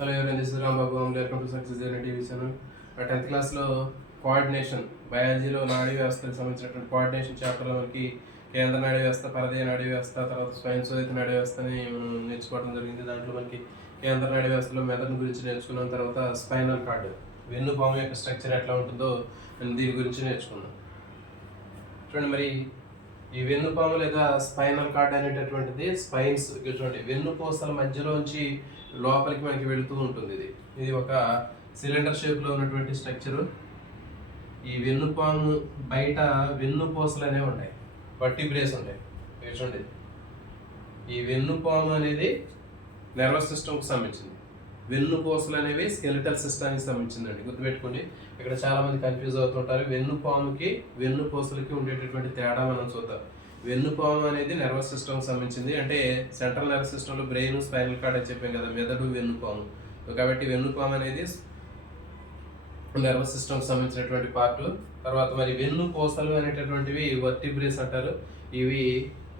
Hello ఎవరైనా this is Rambabu. Welcome to success journey TV channel. 10th క్లాస్లో coordination బయాలజీలో నాడీ వ్యవస్థకు సంబంధించినటువంటి కోఆర్డినేషన్ చాప్టర్లో మనకి కేంద్ర నాడీ వ్యవస్థ, పరదేయ నాడీ వ్యవస్థ, తర్వాత స్వయంశోధిత నాడీ వ్యవస్థని నేర్చుకోవడం జరిగింది. దాంట్లో మనకి కేంద్ర నాడీ వ్యవస్థలో మెదడు గురించి నేర్చుకున్నాం. తర్వాత స్పైనల్ కార్డ్, వెన్నుపాము యొక్క స్ట్రక్చర్ ఎట్లా ఉంటుందో దీని గురించి నేర్చుకున్నాం. చూడండి, మరి ఈ వెన్నుపాము లేదా స్పైనల్ కార్డ్ అనేటటువంటిది స్పైన్స్ చూడండి వెన్నుపూసల మధ్యలోంచి లోపలికి మనకి వెళుతూ ఉంటుంది. ఇది ఒక సిలిండర్ షేప్లో ఉన్నటువంటి స్ట్రక్చరు. ఈ వెన్నుపాము బయట వెన్నుపూసలు అనేవి ఉంటాయి, వర్టిబ్రేస్ ఉంటాయి. చూడండి, ఈ వెన్నుపాము అనేది నర్వస్ సిస్టమ్కి సంబంధించింది, వెన్నుపూసలు అనేవి స్కెలిటల్ సిస్టానికి సంబంధించిందండి. గుర్తుపెట్టుకోండి, ఇక్కడ చాలా మంది కన్ఫ్యూజ్ అవుతుంటారు. వెన్నుపాముకి వెన్నుపూసలకి ఉండేటటువంటి తేడా మనం చూద్దాం. వెన్నుపాము అనేది నర్వస్ సిస్టమ్కి సంబంధించింది, అంటే సెంట్రల్ నర్వస్ సిస్టంలో బ్రెయిన్, స్పైనల్ కార్డ్ అని చెప్పాం కదా, మెదడు, వెన్నుపాము. కాబట్టి వెన్నుపాము అనేది నర్వస్ సిస్టమ్కి సంబంధించినటువంటి పార్ట్. తర్వాత మరి వెన్నుపూసలు అనేటటువంటివి వర్టిబ్రేస్ అంటారు. ఇవి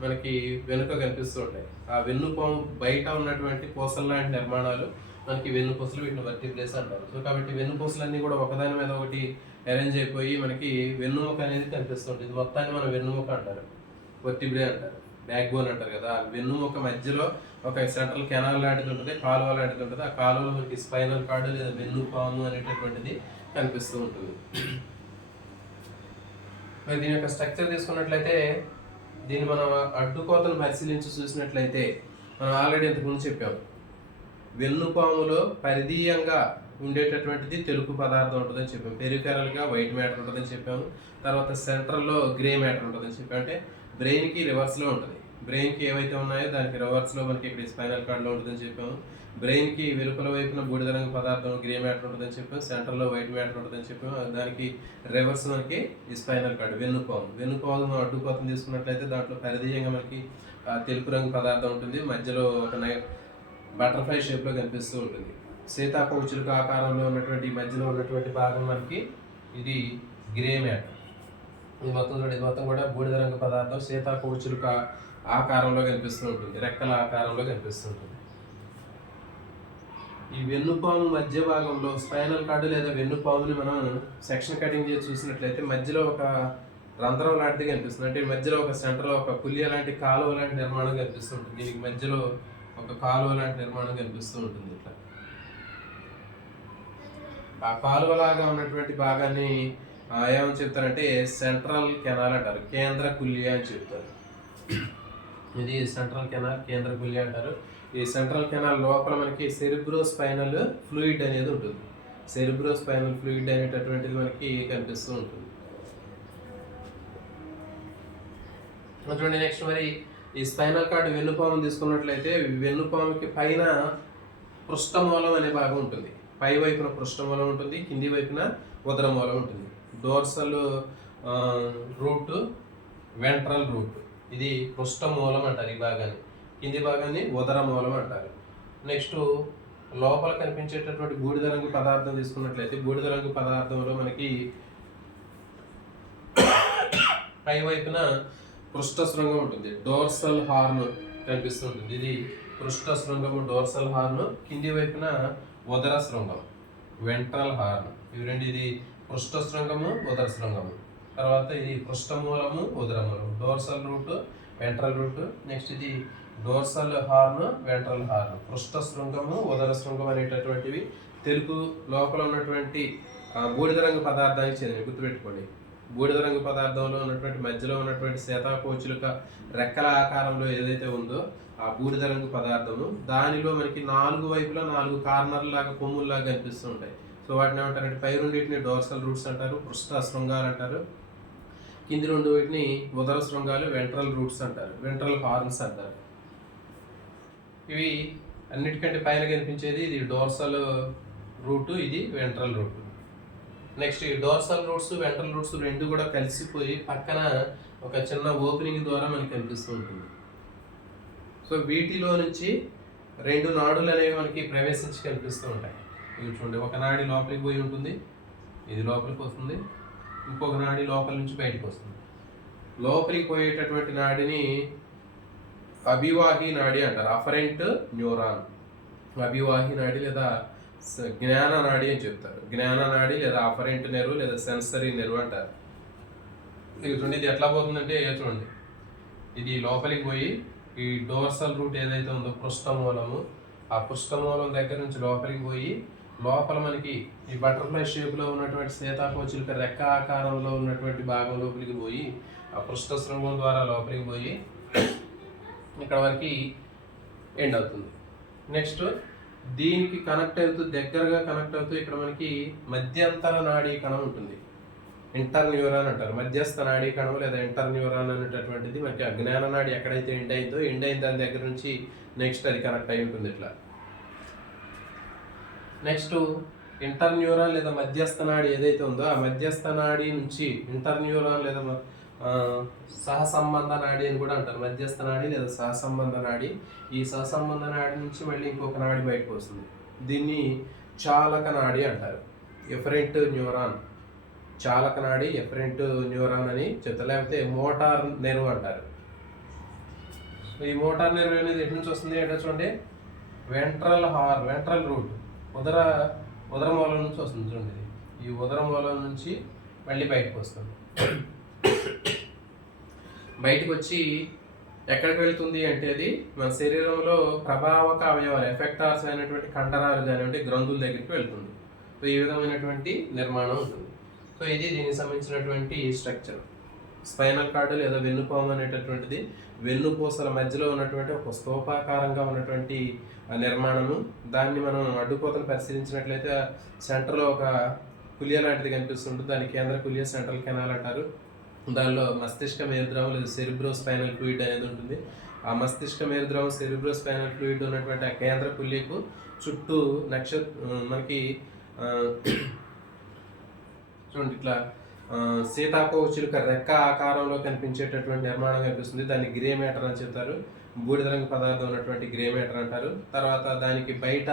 మనకి వెనుక కనిపిస్తూ ఉంటాయి. ఆ వెన్నుపాము బయట ఉన్నటువంటి పూసల లాంటి నిర్మాణాలు మనకి వెన్నుపూసలు, వీటిని వర్టిబ్రేస్ అంటారు. సో కాబట్టి వెన్నుపూసలన్నీ కూడా ఒకదాని మీద ఒకటి అరేంజ్ అయిపోయి మనకి వెన్నుముక అనేది కనిపిస్తుంది. ఇది మొత్తాన్ని మనం వెన్నుముక అంటారు, వర్టిబ్రే అంటారు, బ్యాక్ బోన్ అంటారు కదా. ఆ వెన్నుముక మధ్యలో ఒక సెంట్రల్ కెనాల్ లాంటిది ఉంటుంది, కాలువ లాంటిది ఉంటుంది. ఆ కాలువలో మనకి స్పైనల్ కార్డు లేదా వెన్నుపాము అనేటటువంటిది కనిపిస్తూ ఉంటుంది. మరి దీని యొక్క స్ట్రక్చర్ తీసుకున్నట్లయితే, దీన్ని మనం అడ్డుకోతను పరిశీలించి చూసినట్లయితే, మనం ఆల్రెడీ ఇంతకుముందు చెప్పాం, వెన్నుపాములో పరిధీయంగా ఉండేటటువంటిది తెలుపు పదార్థం ఉంటుందని చెప్పాము. పెరిఫెరల్గా వైట్ మ్యాటర్ ఉంటుందని చెప్పాము. తర్వాత సెంట్రల్లో గ్రే మ్యాటర్ ఉంటుందని చెప్పాము. అంటే బ్రెయిన్కి రివర్స్లో ఉంటుంది. బ్రెయిన్కి ఏవైతే ఉన్నాయో దానికి రివర్స్లో మనకి ఇక్కడ స్పైనల్ కార్డ్లో ఉంటుందని చెప్పాము. బ్రెయిన్కి వెలుపల వైపున బూడిద రంగు పదార్థం గ్రే మ్యాటర్ ఉంటుందని చెప్పాము. సెంటర్లో వైట్ మ్యాటర్ ఉంటుందని చెప్పాము. దానికి రివర్స్ మనకి ఈ స్పైనల్ కార్డ్, వెన్నుపాము. వెన్నుపాము అడ్డుకోతం తీసుకున్నట్లయితే దాంట్లో పరిధీయంగా మనకి తెలుపు రంగు పదార్థం ఉంటుంది. మధ్యలో ఒక బటర్ఫ్లై షేప్లో కనిపిస్తూ ఉంటుంది. సీతాకోచులుక ఆకారంలో ఉన్నటువంటి మధ్యలో ఉన్నటువంటి భాగం మనకి ఇది గ్రే మ్యాటర్. ఇది మొత్తం కూడా బూడిద రంగు పదార్థం సీతాకోచులుక ఆకారంలో కనిపిస్తూ ఉంటుంది, రెక్కల ఆకారంలో కనిపిస్తూ ఉంటుంది. ఈ వెన్నుపాము మధ్య భాగంలో స్పైనల్ కార్డు లేదా వెన్నుపాముని మనం సెక్షన్ కటింగ్ చేసి చూసినట్లయితే మధ్యలో ఒక రంధ్రం లాంటిది కనిపిస్తుంది. అంటే మధ్యలో ఒక సెంటర్లో ఒక పులియ లాంటి కాలువ లాంటి నిర్మాణం కనిపిస్తుంటుంది. దీనికి మధ్యలో ఒక కాలువ లాంటి నిర్మాణం కనిపిస్తూ ఉంటుంది. ఇట్లా ఆ కాలువలాగా ఉన్నటువంటి భాగాన్ని ఏమని చెప్తారంటే సెంట్రల్ కెనాల్ అంటారు, కేంద్ర కుల్య అని చెప్తారు. ఇది సెంట్రల్ కెనాల్, కేంద్ర కుల్య అంటారు. ఈ సెంట్రల్ కెనాల్ లోపల మనకి సెరిబ్రో స్పైనల్ ఫ్లూయిడ్ అనేది ఉంటుంది. సెరిబ్రో స్పైనల్ ఫ్లూయిడ్ అనేటటువంటిది మనకి కనిపిస్తూ ఉంటుంది. చూడండి, నెక్స్ట్ మరి ఈ స్పైనల్ కార్డ్ వెన్నుపాము తీసుకున్నట్లయితే వెన్నుపాముకి పైన పృష్ఠమూలం అనే భాగం ఉంటుంది. పై వైపున పృష్ఠమూలం ఉంటుంది, కింది వైపున ఉదరమూలం ఉంటుంది. డోర్సల్ రూట్, వెంట్రల్ రూట్, ఇది పృష్ఠమూలం అంటారు ఈ భాగాన్ని. కింది భాగాన్ని ఉదరమూలం అంటారు. నెక్స్ట్ లోపల కనిపించేటటువంటి బూడిద రంగు పదార్థం తీసుకున్నట్లయితే బూడిద రంగు పదార్థంలో మనకి పై వైపున పృష్ఠ శృంగం ఉంటుంది, డోర్సల్ హార్న్ కనిపిస్తుంటుంది. ఇది పృష్ఠ శృంగము, డోర్సల్ హార్న్. కింది వైపున ఉదర శృంగం, వెంట్రల్ హార్న్. ఇవి రెండు, ఇది పృష్ఠ శృంగము, ఉదర శృంగము. తర్వాత ఇది పృష్ఠమూలము, ఉదరమూలము, dorsal root, ventral root. Next ఇది డోర్సల్ హార్న్, వెంట్రల్ హార్న్. పృష్ఠ శృంగము, ఉదర శృంగం అనేటటువంటివి తెలుపు లోపల ఉన్నటువంటి బూడిద రంగు పదార్థానికి చెందినవి. గుర్తుపెట్టుకోండి, బూడిద రంగు పదార్థంలో ఉన్నటువంటి మధ్యలో ఉన్నటువంటి సీతాకోచులుక రెక్కల ఆకారంలో ఏదైతే ఉందో ఆ బూడిద రంగు పదార్థము, దానిలో మనకి 4 వైపులా 4 కార్నర్ లాగా కొమ్ముల్లాగా కనిపిస్తూ ఉంటాయి. సో వాటిని ఏమంటారంటే పై రెండింటిని డోర్సల్ రూట్స్ అంటారు, పృష్ఠ శృంగాలు అంటారు. కింది రెండు వీటిని ఉదర శృంగాలు, వెంట్రల్ రూట్స్ అంటారు, వెంట్రల్ హార్న్స్ అంటారు. ఇవి అన్నిటికంటే పైన కనిపించేది ఇది డోర్సల్ రూట్, ఇది వెంట్రల్ రూట్. నెక్స్ట్ ఈ డోర్సల్ రూట్స్, వెంట్రల్ రూట్స్ రెండు కూడా కలిసిపోయి పక్కన ఒక చిన్న ఓపెనింగ్ ద్వారా మనకి కనిపిస్తూ ఉంటుంది. సో వీటిలో నుంచి 2 నాడులు అనేవి మనకి ప్రవేశించి కనిపిస్తూ ఉంటాయి. ఇవి చూడండి, ఒక నాడి లోపలికి పోయి ఉంటుంది, ఇది లోపలికి వస్తుంది. ఇంకొక నాడి లోపల నుంచి బయటకు వస్తుంది. లోపలికి పోయేటటువంటి నాడిని అభివాహి నాడి అంటారు, అఫరెంట్ న్యూరాన్. అభివాహి నాడి లేదా జ్ఞాన నాడి అని చెప్తారు. జ్ఞాన నాడి లేదా అఫరెంట్ నెర్వ్ లేదా సెన్సరీ నెర్వ్ అంటారు. ఇది చూడండి, ఇది ఎట్లా పోతుందంటే చూడండి, ఇది లోపలికి పోయి ఈ డోర్సల్ రూట్ ఏదైతే ఉందో పృష్ఠమూలము, ఆ పృష్ఠమూలం దగ్గర నుంచి లోపలికి పోయి లోపల మనకి ఈ బటర్ఫ్లై షేప్లో ఉన్నటువంటి సీతాకోచిలుక రెక్క ఆకారంలో ఉన్నటువంటి భాగం లోపలికి పోయి ఆ పృష్ఠ శృంగం ద్వారా లోపలికి పోయి ఇక్కడ వరకు ఎండ్ అవుతుంది. నెక్స్ట్ దీనికి కనెక్ట్ అవుతూ దగ్గరగా కనెక్ట్ అవుతూ ఇక్కడ మనకి మధ్యంతర నాడీ కణం ఉంటుంది, ఇంటర్ న్యూరాన్ అంటారు. మధ్యస్థ నాడీ కణం లేదా ఇంటర్ న్యూరాన్ అనేటటువంటిది మనకి అజ్ఞాన నాడి ఎక్కడైతే ఎండ్ అయిందో ఎండ్ అయిన దాని దగ్గర నుంచి నెక్స్ట్ అది కనెక్ట్ అయి ఉంటుంది ఇట్లా. నెక్స్ట్ ఇంటర్ న్యూరాన్ లేదా మధ్యస్థ నాడి ఏదైతే ఉందో ఆ మధ్యస్థ నాడి నుంచి ఇంటర్ న్యూరాన్ లేదా సహసంబంధ నాడి అని కూడా అంటారు. మధ్యస్థ నాడి లేదా సహసంబంధ నాడి, ఈ సహసంబంధ నాడి నుంచి మళ్ళీ ఇంకొక నాడి బయటకు వస్తుంది. దీన్ని చాలక నాడి అంటారు. ఎఫరెంట్ న్యూరాన్, చాలక నాడి, ఎఫరెంట్ న్యూరాన్ అని చెప్తారు. లేకపోతే మోటార్ నెర్వ్ అంటారు. ఈ మోటార్ నెర్వ్ అనేది ఎటు నుంచి వస్తుంది అంటే చూడండి, వెంట్రల్ రూట్, ఉదర మూలం నుంచి వస్తుంది. చూడండి, ఈ ఉదర మూలం నుంచి మళ్ళీ బయటకు వస్తుంది. బయటకు వచ్చి ఎక్కడికి వెళ్తుంది అంటే అది మన శరీరంలో ప్రభావక అవయవాలు, ఎఫెక్టార్స్ అయినటువంటి కండరాలు కానివ్వండి గ్రంథుల దగ్గరికి వెళ్తుంది. సో ఈ విధమైనటువంటి నిర్మాణం ఉంటుంది. సో ఇది దీనికి సంబంధించినటువంటి స్ట్రక్చర్. స్పైనల్ కార్డు లేదా వెన్నుపాము అనేటటువంటిది వెన్నుపూసల మధ్యలో ఉన్నటువంటి ఒక స్తూపాకారంగా ఉన్నటువంటి నిర్మాణము. దాన్ని మనం అడ్డుకోతను పరిశీలించినట్లయితే సెంటర్లో ఒక కులియ లాంటిది కనిపిస్తుంటుంది. దాన్ని కేంద్ర కులియ సెంట్రల్ కెనాల్ అంటారు. దానిలో మస్తిష్క మేరుద్రవం లేదా సెరిబ్రో స్పైనల్ ఫ్లూయిడ్ అనేది ఉంటుంది. ఆ మస్తిష్క మేరుద్రవం సెరిబ్రో స్పైనల్ ఫ్లూయిడ్ ఉన్నటువంటి ఆ కేంద్ర కులియకు చుట్టూ మనకి చూడండి ఇట్లా సీతాకోచిలుక రెక్క ఆకారంలో కనిపించేటటువంటి నిర్మాణం కనిపిస్తుంది. దాన్ని గ్రే మ్యాటర్ అని చెప్తారు. బూడిద రంగు పదార్థం ఉన్నటువంటి గ్రే మ్యాటర్ అంటారు. తర్వాత దానికి బయట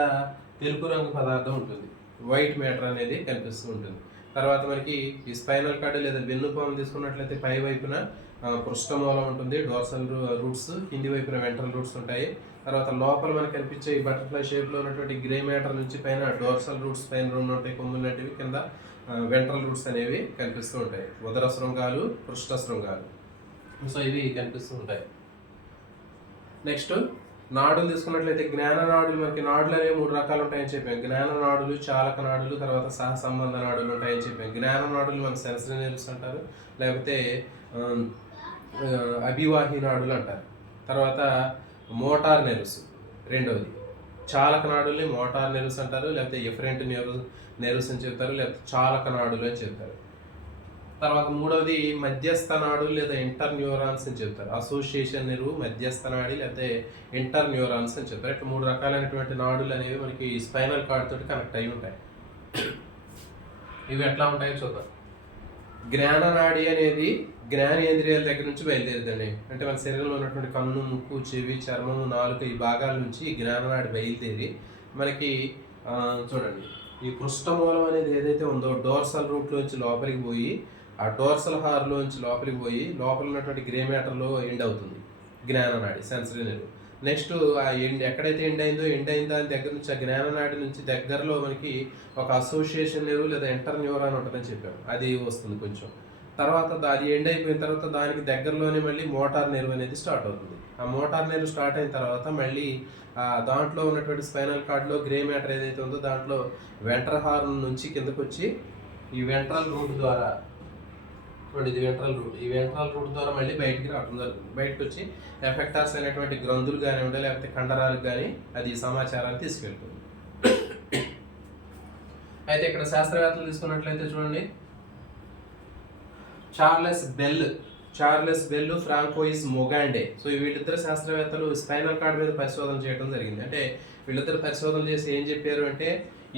తెలుపు రంగు పదార్థం ఉంటుంది, వైట్ మ్యాటర్ అనేది కనిపిస్తూ ఉంటుంది. తర్వాత మనకి ఈ స్పైనల్ కార్డ్ లేదా వెన్నుపాము తీసుకున్నట్లయితే పై వైపున పృష్ఠమూలం ఉంటుంది, డోర్సల్ రూట్స్, కింది వైపున వెంట్రల్ రూట్స్ ఉంటాయి. తర్వాత లోపల మనకి కనిపించే ఈ బటర్ఫ్లై షేప్లో ఉన్నటువంటి గ్రే మ్యాటర్ నుంచి పైన డోర్సల్ రూట్స్ పైన రెండు ఉంటాయి, కొమ్ములు లాంటివి, కింద వెంట్రల్ రూట్స్ అనేవి కనిపిస్తూ ఉంటాయి. ఉదర శృంగాలు, పృష్ఠ శృంగాలు, సో ఇవి కనిపిస్తూ ఉంటాయి. నెక్స్ట్ నాడులు తీసుకున్నట్లయితే జ్ఞాన నాడులు, మనకి నాడులు అనేవి 3 రకాలు ఉంటాయని చెప్పాం. జ్ఞాన నాడులు, చాలక నాడులు, తర్వాత సహ సంబంధ నాడులు ఉంటాయని చెప్పాం. జ్ఞాన నాడులు మన సెన్సరీ నెర్వ్స్ అంటారు, లేకపోతే అభివాహి నాడులు అంటారు. తర్వాత మోటార్ నెర్వ్స్ రెండవది. చాలక నాడుల్ని మోటార్ నెర్వ్స్ అంటారు, లేకపోతే ఎఫరెంట్ నెర్వ్స్ అని చెప్తారు, లేకపోతే చాలక నాడులు అని చెప్తారు. తర్వాత మూడవది మధ్యస్థ నాడులు లేదా ఇంటర్ న్యూరాన్స్ అని చెప్తారు. అసోసియేషన్ నెర్వ్, మధ్యస్థ నాడి, లేకపోతే ఇంటర్ న్యూరాన్స్ అని చెప్తారు. ఇట్లా 3 రకాలైనటువంటి నాడులు అనేవి మనకి స్పైనల్ కార్డ్ తోటి కనెక్ట్ అయి ఉంటాయి. ఇవి ఎట్లా ఉంటాయో చూద్దాం. జ్ఞాన నాడి అనేది జ్ఞానేంద్రియాల దగ్గర నుంచి బయలుదేరుదండి. అంటే మన శరీరంలో ఉన్నటువంటి కన్ను, ముక్కు, చెవి, చర్మము, నాలుక ఈ భాగాల నుంచి జ్ఞాన నాడి బయలుదేరి మనకి చూడండి ఈ పృష్ఠమూలం అనేది ఏదైతే ఉందో డోర్సల్ రూట్లోంచి లోపలికి పోయి ఆ డోర్సల్ హార్లోంచి లోపలికి పోయి లోపల ఉన్నటువంటి గ్రే మ్యాటర్లో ఎండ్ అవుతుంది జ్ఞాననాడి, సెన్సరీ నెర్వ్. నెక్స్ట్ ఆ ఎండ్ ఎక్కడైతే ఎండ్ అయిన దాని దగ్గర నుంచి ఆ జ్ఞాననాడి నుంచి దగ్గరలో మనకి ఒక అసోసియేషన్ నెర్వ్ లేదా ఇంటర్ న్యూరాన్ ఉంటుందని చెప్పాము, అది వస్తుంది కొంచెం. తర్వాత అది ఎండ్ అయిపోయిన తర్వాత దానికి దగ్గరలోనే మళ్ళీ మోటార్ నెర్వ్ అనేది స్టార్ట్ అవుతుంది. ఆ మోటార్ నెర్వ్ స్టార్ట్ అయిన తర్వాత మళ్ళీ దాంట్లో ఉన్నటువంటి స్పైనల్ కార్డ్లో గ్రే మ్యాటర్ ఏదైతే ఉందో దాంట్లో వెంట్రల్ హార్న్ నుంచి కిందకు వచ్చి ఈ వెంట్రల్ రూట్ ద్వారా ఇది వెంట్రల్ రూట్, ఈ వెంట్రల్ రూట్ ద్వారా మళ్ళీ బయటికి రావడం జరుగుతుంది. బయటకు వచ్చి ఎఫెక్టార్స్ అయినటువంటి గ్రంథులు కానీ ఉండే లేకపోతే కండరాలకు కానీ అది సమాచారాన్ని తీసుకెళ్తుంది. అయితే ఇక్కడ శాస్త్రవేత్తలు తీసుకున్నట్లయితే చూడండి, చార్లెస్ బెల్, ఫ్రాంకోయిస్ మొగాండే. సో వీళ్ళిద్దరు శాస్త్రవేత్తలు స్పైనల్ కార్డ్ మీద పరిశోధన చేయడం జరిగింది. అంటే వీళ్ళిద్దరు పరిశోధన చేసి ఏం చెప్పారు అంటే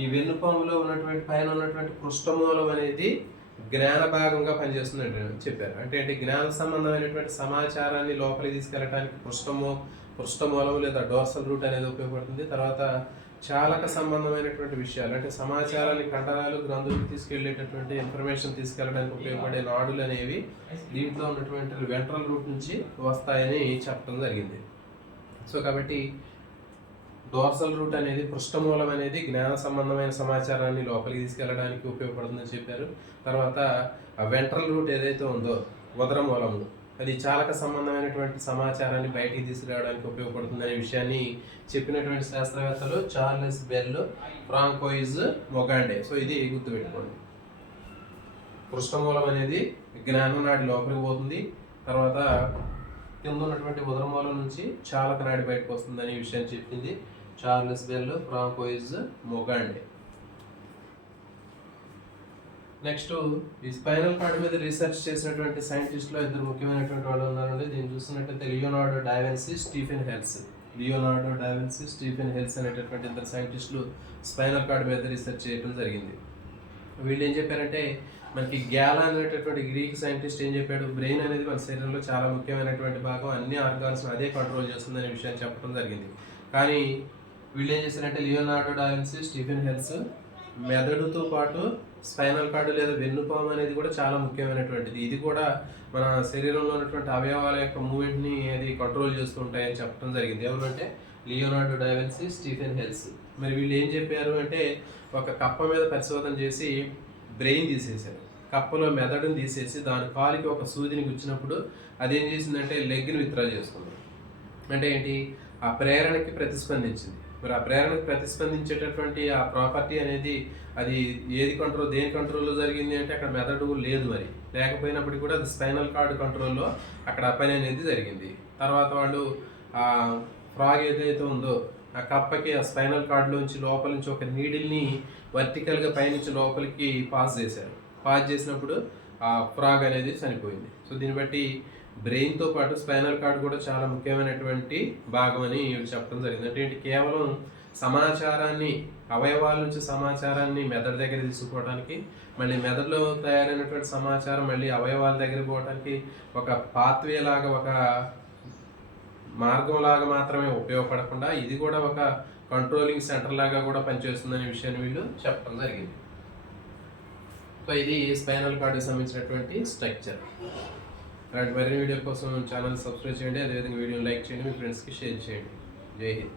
ఈ వెన్నుపాములో ఉన్నటువంటి పైన ఉన్నటువంటి పృష్ఠమూలం అనేది జ్ఞాన భాగంగా పనిచేస్తుందని చెప్పారు. అంటే జ్ఞాన సంబంధమైనటువంటి సమాచారాన్ని లోపలికి తీసుకెళ్ళడానికి పృష్ఠమూలం లేదా డోర్సల్ రూట్ అనేది ఉపయోగపడుతుంది. తర్వాత చాలక సంబంధమైనటువంటి విషయాలు అంటే సమాచారాన్ని కండరాలు, గ్రంథులకు తీసుకెళ్లేటటువంటి ఇన్ఫర్మేషన్ తీసుకెళ్ళడానికి ఉపయోగపడే నాడులు అనేవి దీంట్లో ఉన్నటువంటి వెంట్రల్ రూట్ నుంచి వస్తాయని చెప్పడం జరిగింది. సో కాబట్టి డోర్సల్ రూట్ అనేది పృష్ఠమూలం అనేది జ్ఞాన సంబంధమైన సమాచారాన్ని లోపలికి తీసుకెళ్ళడానికి ఉపయోగపడుతుందని చెప్పారు. తర్వాత వెంట్రల్ రూట్ ఏదైతే ఉందో ఉదర మూలంలో అది చాలక సంబంధమైనటువంటి సమాచారాన్ని బయటికి తీసుకురావడానికి ఉపయోగపడుతుందనే విషయాన్ని చెప్పినటువంటి శాస్త్రవేత్తలు చార్లెస్ బెల్, ఫ్రాంకోయిజ్, మొగాండే. సో ఇది గుర్తుపెట్టుకోండి. పృష్ఠమూలం అనేది జ్ఞానం నాడి లోపలికి పోతుంది, తర్వాత కింద ఉన్నటువంటి ఉదరమూలం నుంచి చాలక నాడి బయటకు వస్తుందనే విషయాన్ని చెప్పింది Charles Bell, Francois, Magendie. Next ఈ స్పైనల్ కార్డ్ మీద రీసెర్చ్ చేసినటువంటి సైంటిస్టులో ఇద్దరు ముఖ్యమైనటువంటి వాళ్ళు ఉన్నారండి. దీన్ని చూస్తున్నట్టయితే Leonardo da Vinci, Stephen Hales. Leonardo da Vinci, Stephen Hales అనేటటువంటి ఇద్దరు సైంటిస్టులు స్పైనల్ కార్డ్ మీద రీసెర్చ్ చేయడం జరిగింది. వీళ్ళు ఏం చెప్పారంటే, మనకి గ్యాలాన్ అనేటటువంటి గ్రీక్ సైంటిస్ట్ ఏం చెప్పాడు, బ్రెయిన్ అనేది మన శరీరంలో చాలా ముఖ్యమైనటువంటి భాగం, అన్ని ఆర్గాన్స్ అదే కంట్రోల్ చేస్తుందనే విషయాన్ని చెప్పడం జరిగింది. కానీ వీళ్ళు ఏం చేశారంటే, లియోనార్డో డావిన్సీ, స్టీఫెన్ హెల్స్ మెదడుతో పాటు స్పైనల్ కార్డు లేదా వెన్నుపాము అనేది కూడా చాలా ముఖ్యమైనటువంటిది. ఇది కూడా మన శరీరంలో ఉన్నటువంటి అవయవాల యొక్క మూమెంట్ని అది కంట్రోల్ చేస్తూ ఉంటాయని చెప్పడం జరిగింది. ఏమంటే లియోనార్డో డావిన్సీ, స్టీఫెన్ హెల్స్. మరి వీళ్ళు ఏం చెప్పారు అంటే, ఒక కప్ప మీద పరిశోధన చేసి బ్రెయిన్ తీసేశారు. కప్పలో మెదడుని తీసేసి దాని కాలికి ఒక సూదిని గుచ్చినప్పుడు అదేం చేసిందంటే లెగ్ని విత్డ్రా చేసుకుంది. అంటే ఏంటి, ఆ ప్రేరణకి ప్రతిస్పందించింది. మరి ఆ ప్రేరణకు ప్రతిస్పందించేటటువంటి ఆ ప్రాపర్టీ అనేది అది దేని కంట్రోల్లో జరిగింది అంటే అక్కడ మెదడు లేదు. మరి లేకపోయినప్పటికీ కూడా అది స్పైనల్ కార్డ్ కంట్రోల్లో అక్కడ ఆ పని అనేది జరిగింది. తర్వాత వాళ్ళు ఆ ఫ్రాగ్ ఏదైతే ఉందో ఆ కప్పకి ఆ స్పైనల్ కార్డ్లోంచి లోపల నుంచి ఒక నీడిల్ని వర్టికల్గా పైనుంచి లోపలికి పాస్ చేశారు. పాస్ చేసినప్పుడు ఆ ఫ్రాగ్ అనేది చనిపోయింది. సో దీన్ని బట్టి బ్రెయిన్తో పాటు స్పైనల్ కార్డ్ కూడా చాలా ముఖ్యమైనటువంటి భాగం అని చెప్పడం జరిగింది. అంటే కేవలం సమాచారాన్ని అవయవాల నుంచి సమాచారాన్ని మెదడు దగ్గర తీసుకోవడానికి, మళ్ళీ మెదడులో తయారైనటువంటి సమాచారం మళ్ళీ అవయవాల దగ్గర పోవడానికి ఒక పాత్వే లాగా, ఒక మార్గం లాగా మాత్రమే ఉపయోగపడకుండా ఇది కూడా ఒక కంట్రోలింగ్ సెంటర్ లాగా కూడా పనిచేస్తుందనే విషయాన్ని వీళ్ళు చెప్పడం జరిగింది. సో ఇది స్పైనల్ కార్డ్కి సంబంధించినటువంటి స్ట్రక్చర్. అలాంటి మరిన్ని వీడియో కోసం ఛానల్ సబ్స్క్రైబ్ చేయండి. అదేవిధంగా వీడియోని లైక్ చేయండి, మీ ఫ్రెండ్స్కి షేర్ చేయండి. జై హింద్.